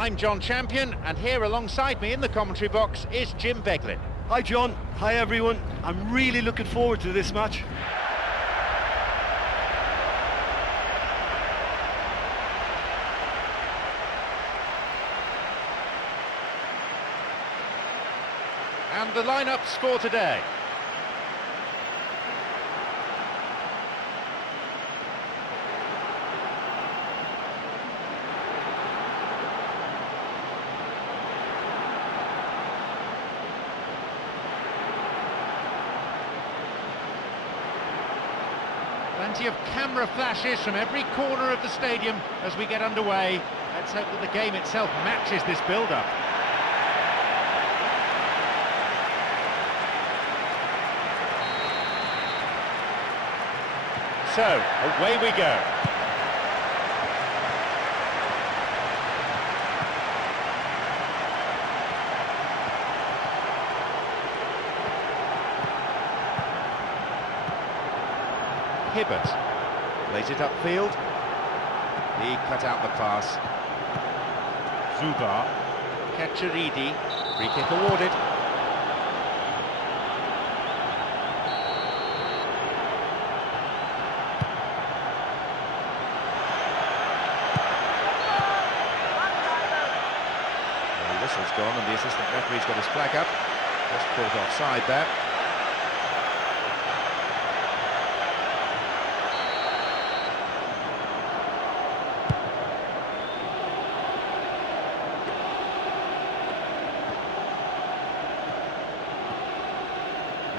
I'm John Champion, and here alongside me in the commentary box is Jim Beglin. Hi John, hi everyone. I'm really looking forward to this match. And the lineups for today. Plenty of camera flashes from every corner of the stadium as we get underway. Let's hope that the game itself matches this build-up. So, away we go. Hibbert lays it upfield. He cut out the pass. Zubar. Ketcheridi. Free kick awarded. The whistle's gone and the assistant referee's got his flag up. Just caught offside there.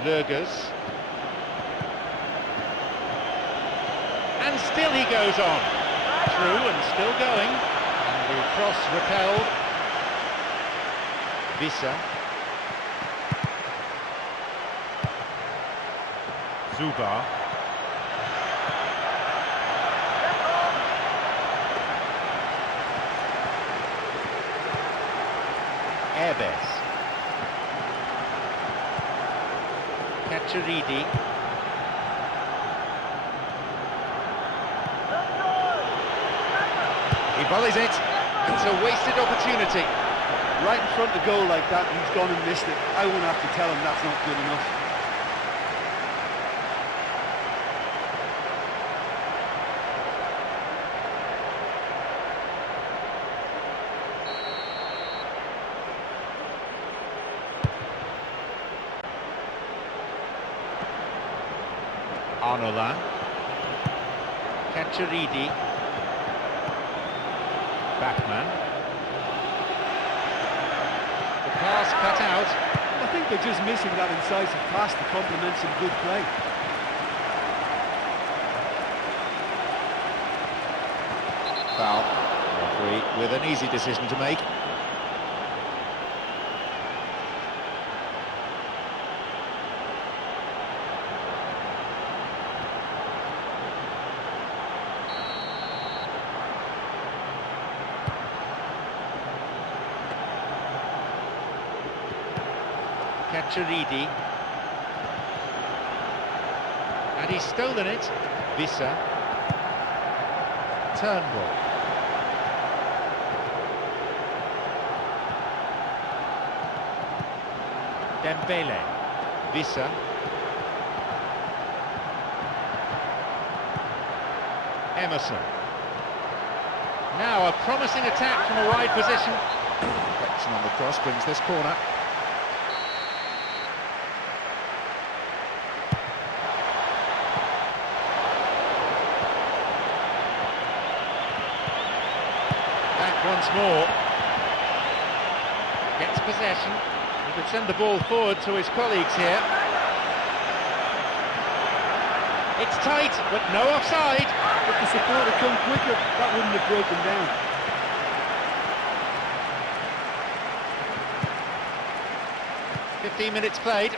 Lurgers. And still he goes on. Through and still going. And the cross repelled. Vissa. Zubar. Airbes. Ketcheridi. He volleys it. It's a wasted opportunity. Right in front of goal like that, he's gone and missed it. I won't have to tell him that's not good enough. Arnola. Ketcheridi. Backman. The pass cut out. I think they're just missing that incisive pass to complement some good play. Foul. Referee with an easy decision to make. Ketcheridi. And he's stolen it. Vissa. Turnbull. Dembele. Vissa. Emerson. Now a promising attack from a wide position. Deflection on the cross brings this corner. Once more, gets possession. He could send the ball forward to his colleagues here. It's tight, but no offside. If the support had come quicker, that wouldn't have broken down. "15 minutes played.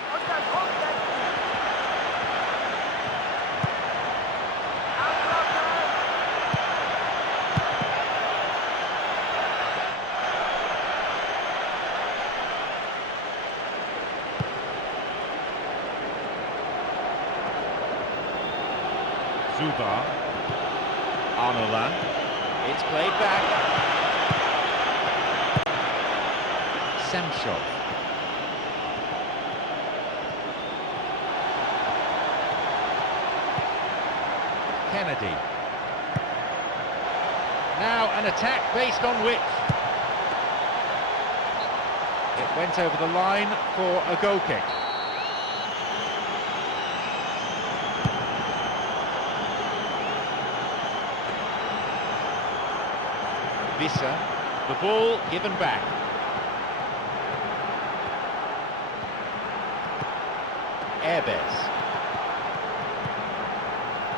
Zubar. Arnola. It's played back. Semchov. Kennedy. Now an attack based on width. It went over the line for a goal kick. Vissa, the ball given back. Airbez.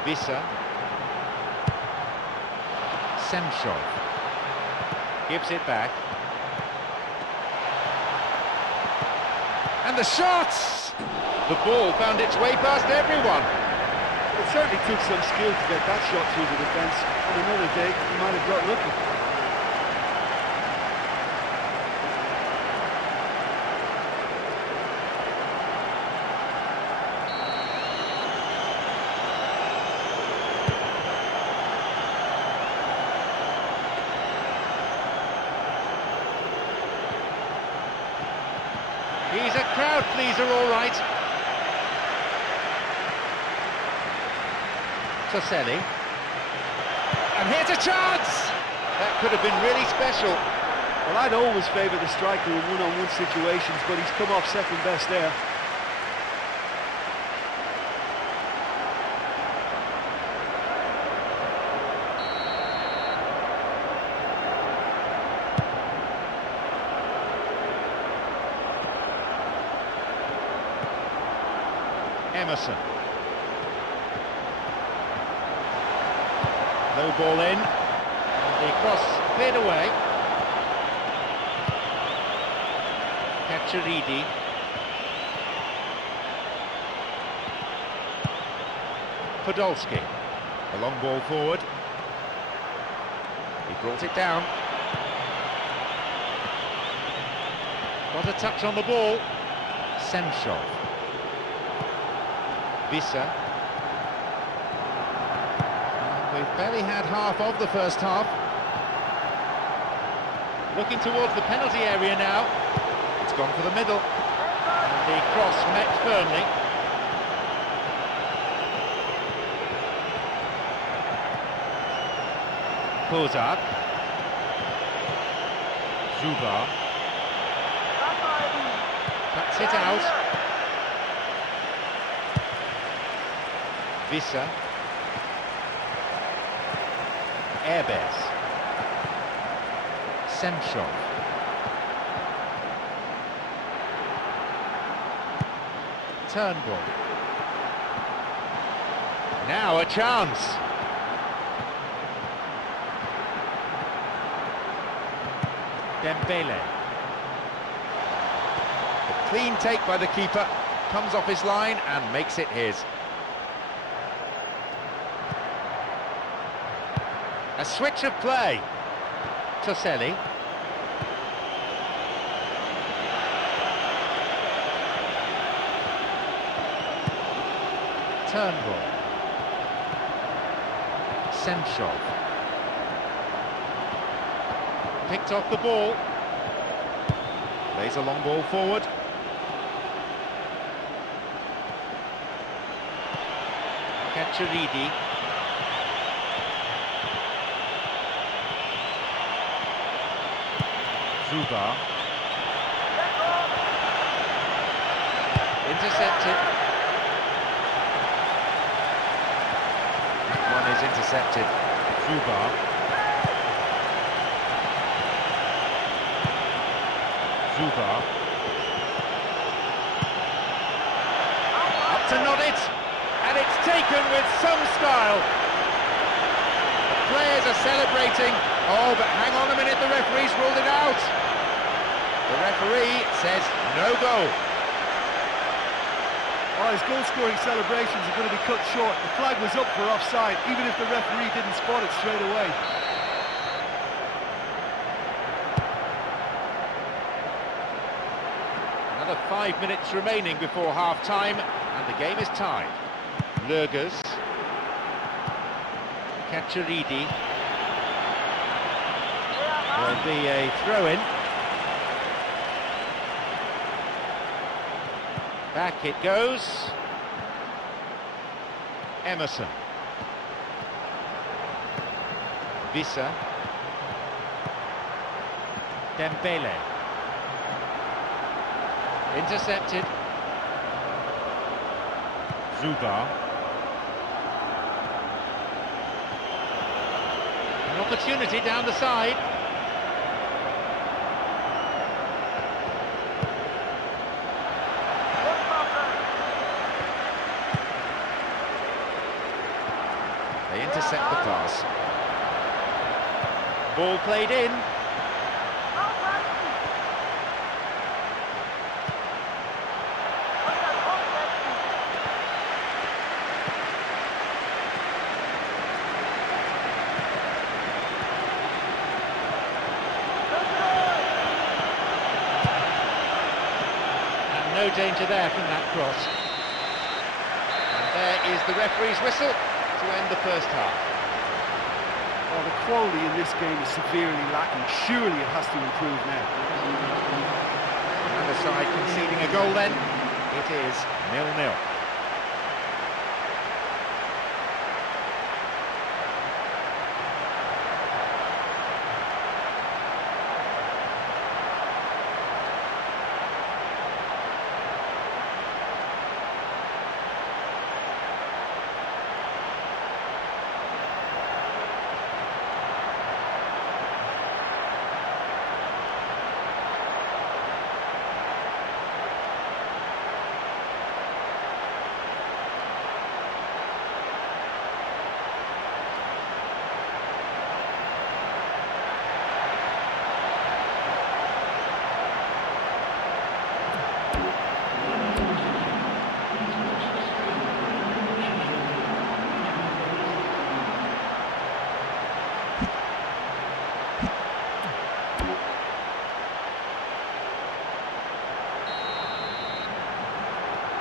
Vissa. Semchov. Gives it back. And the shots! The ball found its way past everyone. It certainly took some skill to get that shot through the defence. On another day, he might have got lucky. He's a crowd pleaser, all right. Toselli. And here's a chance! That could have been really special. Well, I'd always favour the striker in one-on-one situations, but he's come off second best there. Emerson. Low ball in. The cross cleared away. Cacciaridi. Podolski. A long ball forward. He brought it down. Got a touch on the ball. Semchov. Vissa. We've barely had half of the first half. Looking towards the penalty area now. It's gone for the middle. And the cross met firmly. Kozak. Zuba. Cuts it out. Vissa. Airbez. Semchov. Turnbull. Now a chance. Dembele. A clean take by the keeper, comes off his line and makes it his. A switch of play. Toselli. Turnbull. Semchov. Picked off the ball. Plays a long ball forward. Cacciaridi. Zuba. Intercepted. That one is intercepted. Zuba. Zuba. Up to nod it, and it's taken with some style. The players are celebrating. Oh, but hang on a minute, the referee's ruled it out. The referee says no goal. Oh, his goal-scoring celebrations are going to be cut short. The flag was up for offside, even if the referee didn't spot it straight away. Another 5 minutes remaining before half-time, and the game is tied. Lurgers. Cacciaridi. There'll be a throw-in. Back it goes. Emerson. Vissa. Dembele. Intercepted. Zubar. An opportunity down the side. They intercept the pass. Ball played in. No danger there from that cross. And there is the referee's whistle to end the first half. Well, the quality in this game is severely lacking. Surely it has to improve now. Another side conceding a goal then. It is 0-0.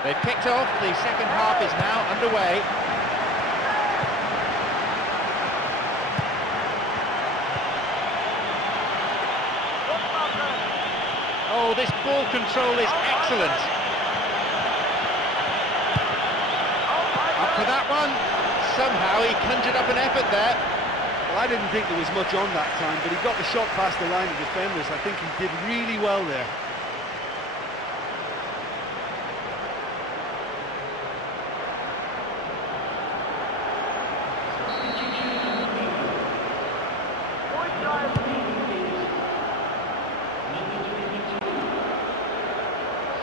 They've kicked off, the second half is now underway. Oh, this ball control is excellent. Up for that one. Somehow he conjured up an effort there. Well, I didn't think there was much on that time, but he got the shot past the line of defenders. I think he did really well there.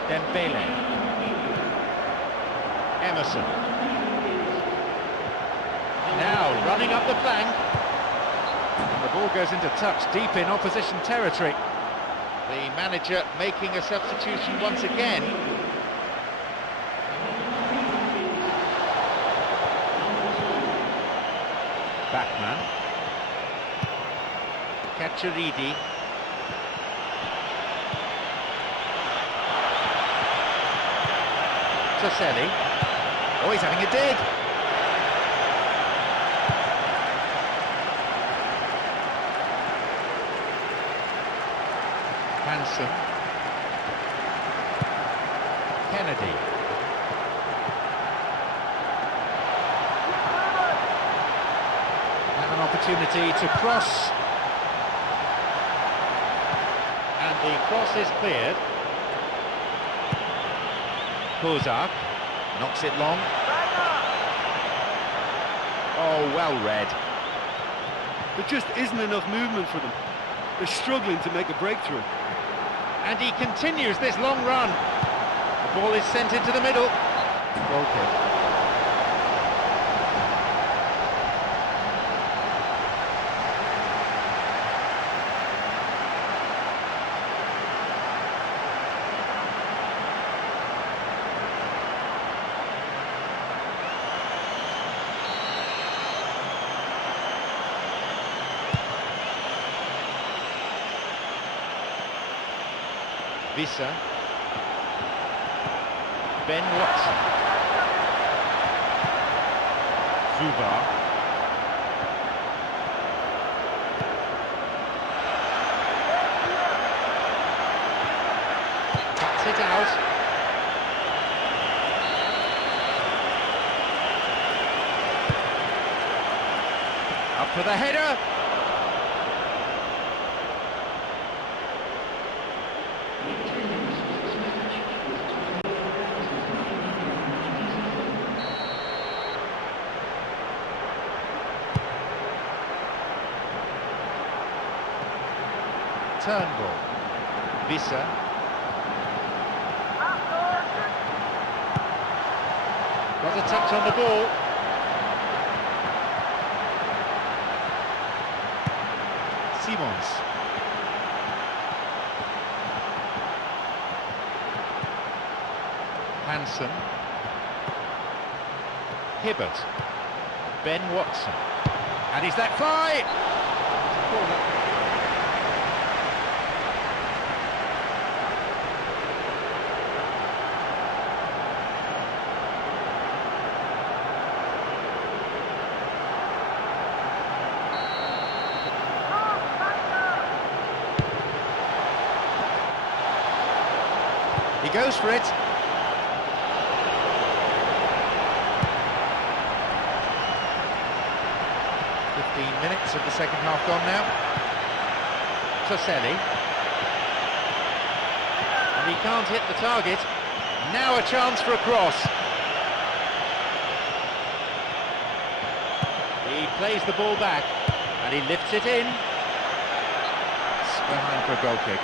Dembele. Emerson. Now running up the flank. And the ball goes into touch deep in opposition territory. The manager making a substitution once again. Backman. Cacciaridi. Toselli. Oh, he's having a dig. Hansen. Kennedy. And an opportunity to cross. And the cross is cleared. Kozak knocks it long. Oh, well read. There just isn't enough movement for them. They're struggling to make a breakthrough. And he continues this long run. The ball is sent into the middle. Goal kick. Vissa. Ben Watson. Zubar. Cuts it out. Up for the header. Turnbull. Visser. Got a touch on the ball. Simons. Hansen. Hibbert. Ben Watson. And is that fly? Corner. He goes for it. Minutes of the second half gone now. Toselli. And he can't hit the target. Now a chance for a cross. He plays the ball back and he lifts it in. It's behind for a goal kick.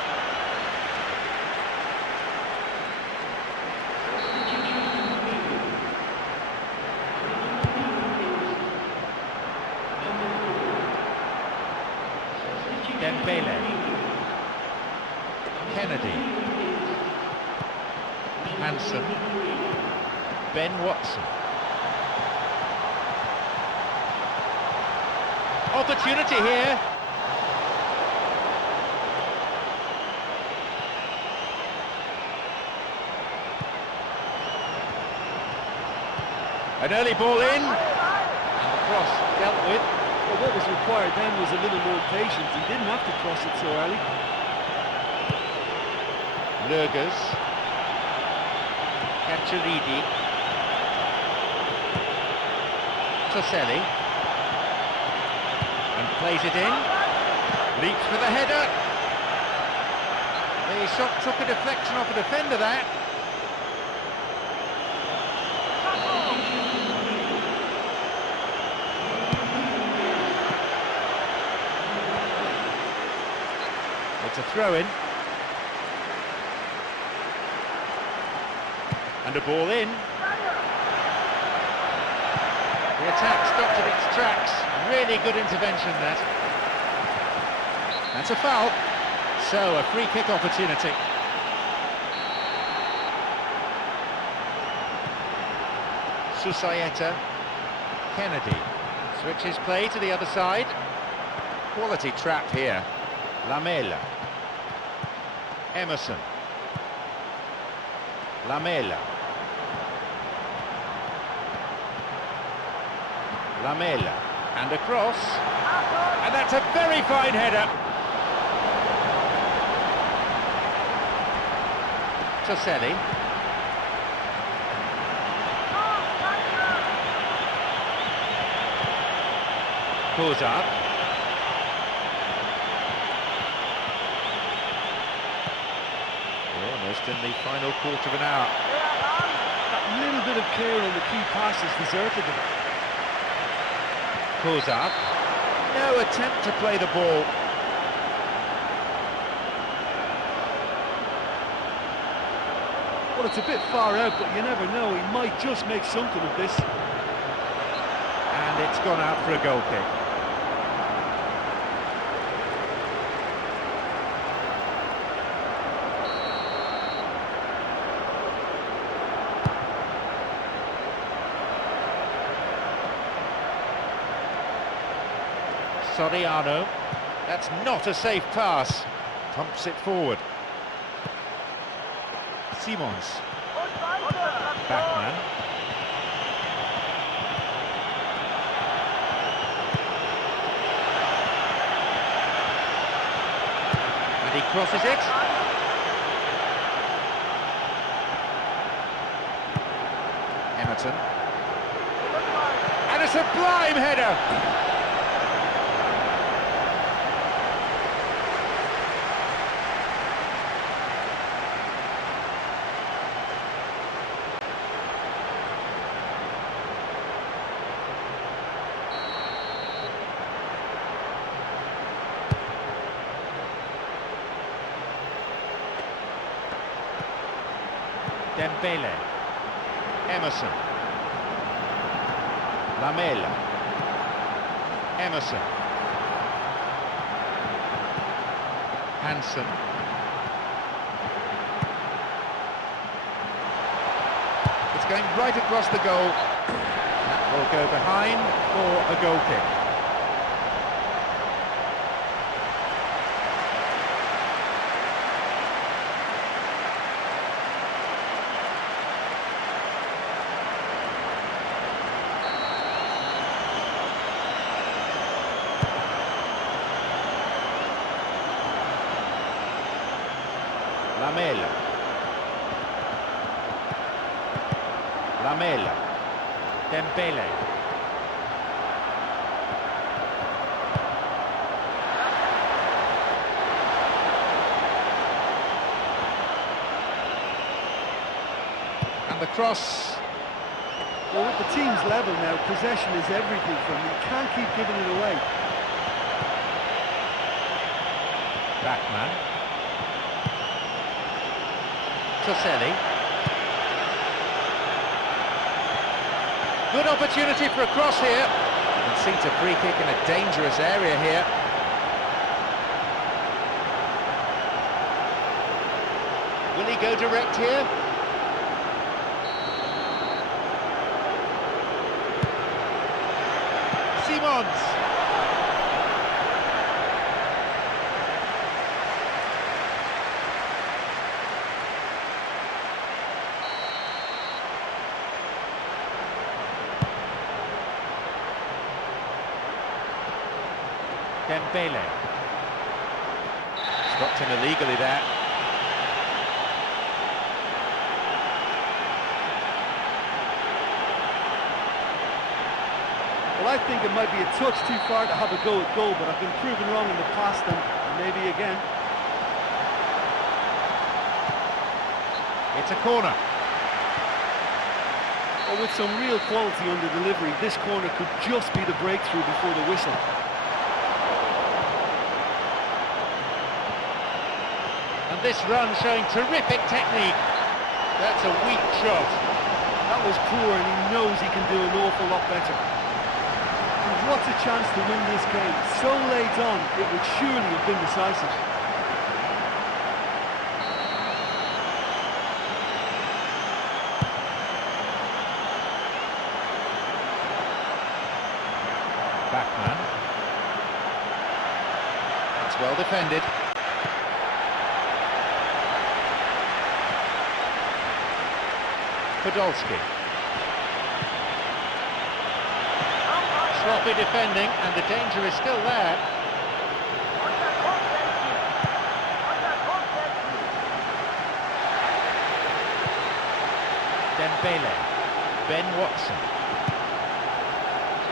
Dembele, Kennedy, Hansen, Ben Watson. Opportunity here. An early ball in, and the cross dealt with. Well, what was required then was a little more patience. He didn't have to cross it so early. Lurgers. Cacciaridi. Toselli. And plays it in. Leaps for the header. The shot took a deflection off a defender, that. It's a throw-in. And a ball in. The attack stopped at its tracks. Really good intervention, that. That's a foul. So, a free kick opportunity. Susayeta. Kennedy. Switches play to the other side. Quality trap here. Lamela. Emerson. Lamela. Lamela. And across. And that's a very fine header. Toselli. Kozak. Almost in the final quarter of an hour. That little bit of care on the key passes deserted them. Kozak. No attempt to play the ball. Well, it's a bit far out, but you never know. He might just make something of this. And it's gone out for a goal kick. Soriano, that's not a safe pass, pumps it forward. Simons, Backman, and he crosses it. Emerton, and a sublime header. Dembele. Emerson. Lamela. Emerson. Hansen. It's going right across the goal. That will go behind for a goal kick. Lamela. Lamela. Dembele. And the cross. Well, with the team's level now, possession is everything for them. You can't keep giving it away. Backman. Toselli. Good opportunity for a cross here. Concedes a free kick in a dangerous area here. Will he go direct here? Simons. Dembele. Stopped him illegally there. Well, I think it might be a touch too far to have a go at goal, but I've been proven wrong in the past and maybe again. It's a corner. Well, with some real quality on the delivery, this corner could just be the breakthrough before the whistle. And this run showing terrific technique. That's a weak shot. That was poor, and he knows he can do an awful lot better. And what's a chance to win this game? So late on, it would surely have been decisive. Backman. It's well defended. Podolski. Sloppy defending, and the danger is still there. Dembele. Ben Watson.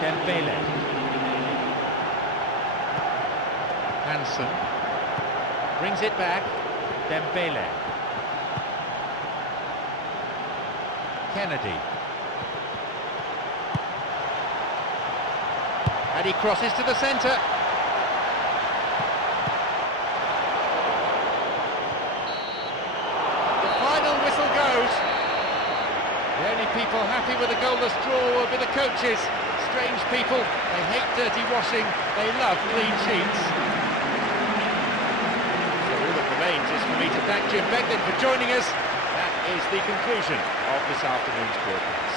Dembele. Hansen. Brings it back. Dembele. Kennedy. And he crosses to the centre. The final whistle goes. The only people happy with a goalless draw will be the coaches. Strange people, they hate dirty washing, they love clean sheets. So all that remains is for me to thank Jim Beglin for joining us. That is the conclusion of this afternoon's broadcast.